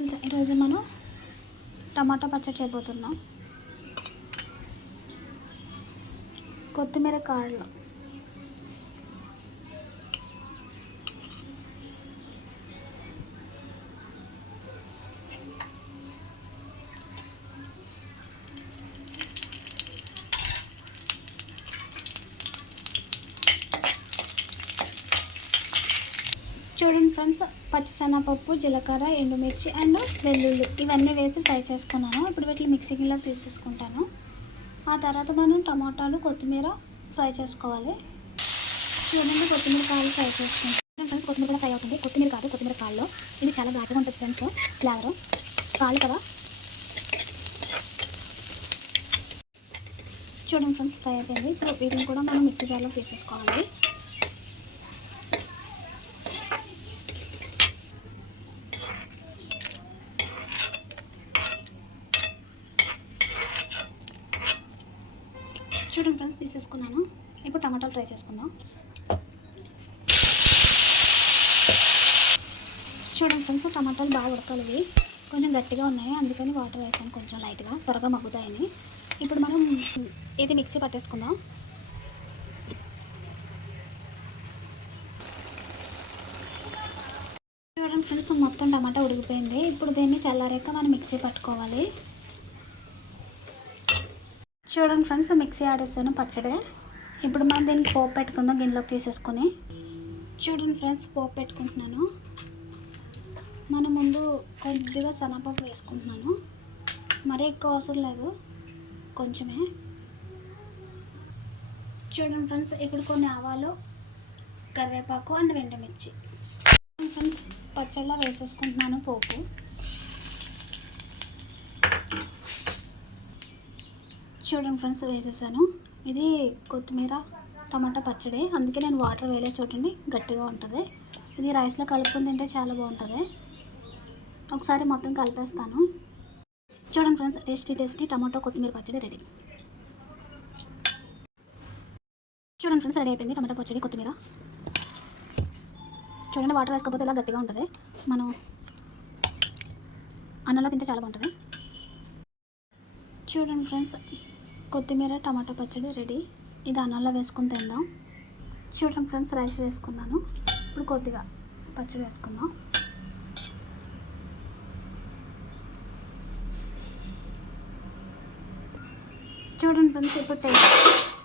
Friends ఈరోజు మనం టమాటా పచ్చడి చేయబోతున్నాం. కొత్తిమీర కాళ్ళు చూడండి ఫ్రెండ్స్ పచ్చిశనగపప్పు జీలకర్ర ఎండుమిర్చి అండ్ వెల్లుల్లి ఇవన్నీ వేసి ఫ్రై చేసుకున్నాను. ఇప్పుడు వీటిని మిక్సీలో తీసేసుకుంటాను. ఆ తర్వాత మనం టమాటాలు కొత్తిమీర ఫ్రై చేసుకోవాలి. చూడండి కొత్తిమీర కాయలు ఫ్రై చేసుకుంటాం ఫ్రెండ్స్ కొత్తిమీర కూడా ఫ్రై అవుతుంది. కొత్తిమీర కాదు కొత్తిమీర కాళ్ళు. ఇది చాలా ఘాటుగా ఉంటుంది ఫ్రెండ్స్ ఫ్లేవర్ కాళ్ళు కదా? చూడండి ఫ్రెండ్స్ ఫ్రై అయిపోయింది. ఇప్పుడు వీటిని కూడా మనం మిక్సీ జార్లో తీసేసుకోవాలి. చూడండి ఫ్రెండ్స్ తీసేసుకున్నాను. ఇప్పుడు టమాటాలు ఫ్రై చేసుకుందాం. చూడండి ఫ్రెండ్స్ టమాటాలు బాగా ఉడకాలి కొంచెం గట్టిగా ఉన్నాయి అందుకని వాటర్ వేసాను కొంచెం లైట్గా. త్వరగా మగ్గుతాయని. ఇప్పుడు మనం ఇది మిక్సీ పట్టేసుకుందాం. చూడండి ఫ్రెండ్స్ మొత్తం టమాటా ఉడికిపోయింది. ఇప్పుడు దీన్ని చల్లారాక మనం మిక్సీ పట్టుకోవాలి. చూడండి ఫ్రెండ్స్ మిక్సీ ఆడేసాను పచ్చడి. ఇప్పుడు మనం దీనికి పోపు పెట్టుకుందాం గిన్నెలోకి తీసేసుకొని. చూడండి ఫ్రెండ్స్ పోపు పెట్టుకుంటున్నాను. మన ముందు కొద్దిగా శనగపప్పు వేసుకుంటున్నాను. మరీ ఎక్కువ అవసరం లేదు కొంచెమే. చూడండి ఫ్రెండ్స్ ఇప్పుడు కొన్ని ఆవాలు కరివేపాకు అండ్ వెండమిర్చి ఫ్రెండ్స్ పచ్చళ్ళ వేసేసుకుంటున్నాను పోపు. చూడండి ఫ్రెండ్స్ వేసేసాను. ఇది కొత్తిమీర టమాటా పచ్చడి. అందుకే నేను వాటర్ వేయలేదు చూడండి గట్టిగా ఉంటుంది. ఇది రైస్లో కలుపుకుని తింటే చాలా బాగుంటుంది. ఒకసారి మొత్తం కలిపేస్తాను. చూడండి ఫ్రెండ్స్ టేస్టీ టేస్టీ టమాటో కొత్తిమీర పచ్చడి రెడీ. చూడండి ఫ్రెండ్స్ రెడీ అయిపోయింది టమాటో పచ్చడి కొత్తిమీర. చూడండి వాటర్ వేసుకోకపోతే ఇలా గట్టిగా ఉంటుంది. మనం అన్నంలో తింటే చాలా బాగుంటుంది. చూడండి ఫ్రెండ్స్ కొత్తిమీర టమాటా పచ్చడి రెడీ. ఇది అన్నంలో వేసుకుని తిందాం. చూడండి ఫ్రెండ్స్ రైస్ వేసుకున్నాను. ఇప్పుడు కొద్దిగా పచ్చడి వేసుకుందాం. చూడండి ఫ్రెండ్స్ ఇప్పుడు టేస్ట్.